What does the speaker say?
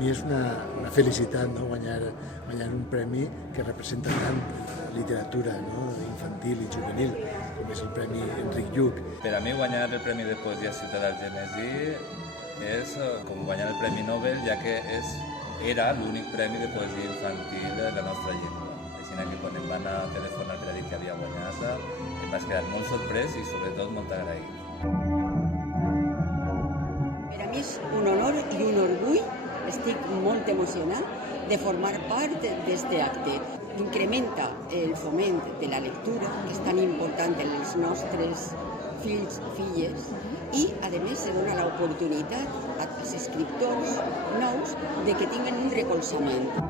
mi és una felicitat, no? guanyar un premi que representa tant literatura, no? infantil i juvenil, com és el Premi Enric Lluch. Per a mi guanyar el Premi de Poesia Ciutadà Algemesí és com guanyar el Premi Nobel, ja que era l'únic premi de poesia infantil de la nostra llengua. Així que quan em van telefonar per a dir que havia guanyat, em vaig quedar molt sorprès i sobretot molt agraït. Per a mi és un honor i un orgull, estic molt emocionat de formar part d'aquest acte. Incrementa el foment de la lectura, que és tan important en els nostres fills i filles, i, a més, se dona l'oportunitat als escriptors nous de que tinguin un recolzament.